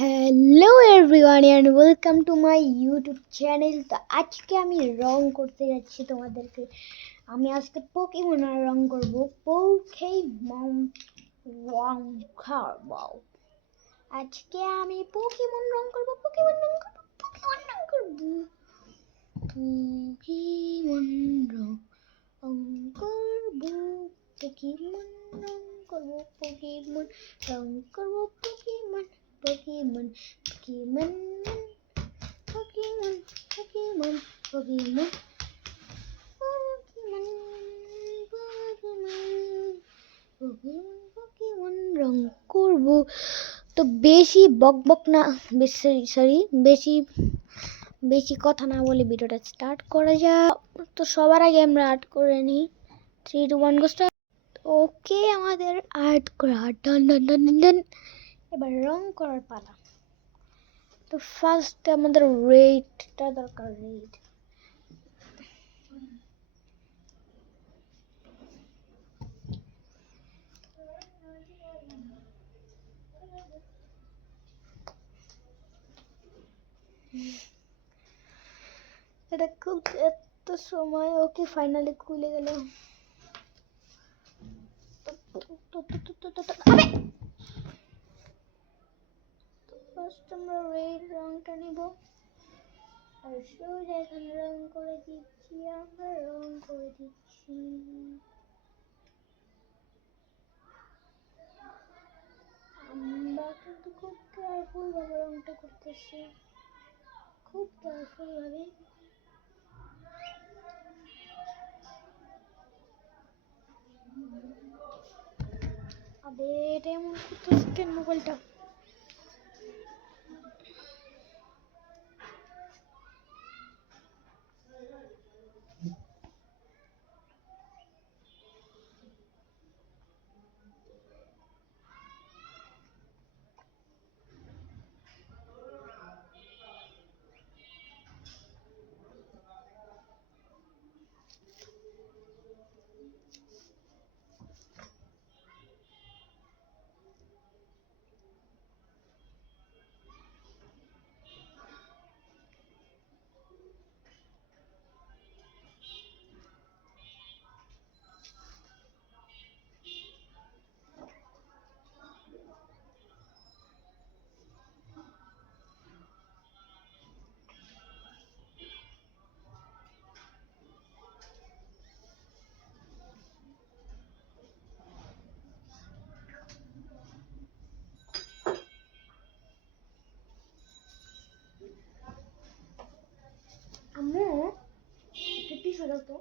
Hello everyone and welcome to my YouTube channel. তো আজকে আমি রং করতে যাচ্ছি তোমাদেরকে। আমি আজকে পোকেমন আর রং করব। পোকেমন রং করব। আজকে আমি পোকেমন রং করব। পোকেমন রং করব। পোকেমন রং করব। পোকেমন রং করব। পোকেমন রং করব। পোকেমন রং করব। Pokemon Pokemon, Pokemon, Pokemon, Pokemon, Pokemon, Pokemon রং করব। তো বেশি বকবক না, বেশি কথা না বলে ভিডিওটা স্টার্ট করা যাক। তো সবার আগে আমরা আর্ট করে নিই। 3 2 1 গো স্টার্ট। ওকে, আমাদের আর্ট করা ডান ডান ডান ডান। এবার রং করার পালা। তো ফার্স্ট আমাদের রেডটা দরকার। রেড এটা খুব এত সময়। ওকে, ফাইনালি খুলে গেল। ফার্স্ট আমরা রেড রংটা নিব আর সোজা এখানে রং করে দিচ্ছি। আমরা রং করে দিচ্ছি। আমরা কিন্তু খুব কেয়ারফুল ভাবে রংটা করতেছি, খুব কেয়ারফুল ভাবে। আবে এটা এমন করতেছে কেন মোবাইলটা? আমরা 50 সরাও তো।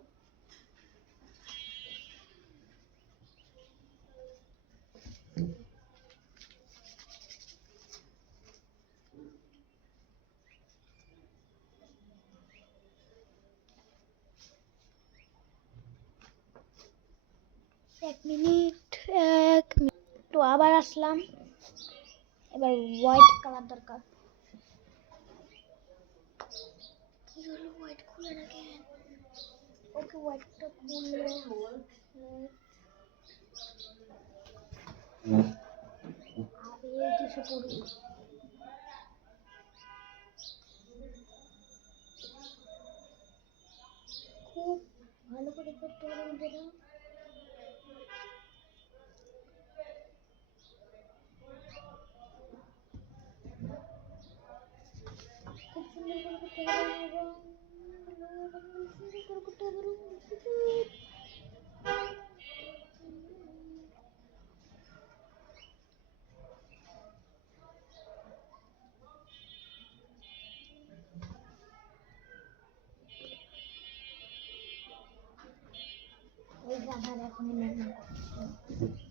এক মিনিট। তো আবার আসলাম। এবার হোয়াইট কালার দরকার। কি হলো, হোয়াইট খুলে না কেন? ওকে, হোয়াইটটা খুললো। আবে কিছু পড়ি। খুব ভালো করে করতে হবে যেটা। খুব সুন্দর করে করতে হবে এবং সুন্দর করে করতে হবে। এই গাধার এখন মেঘনা করছে।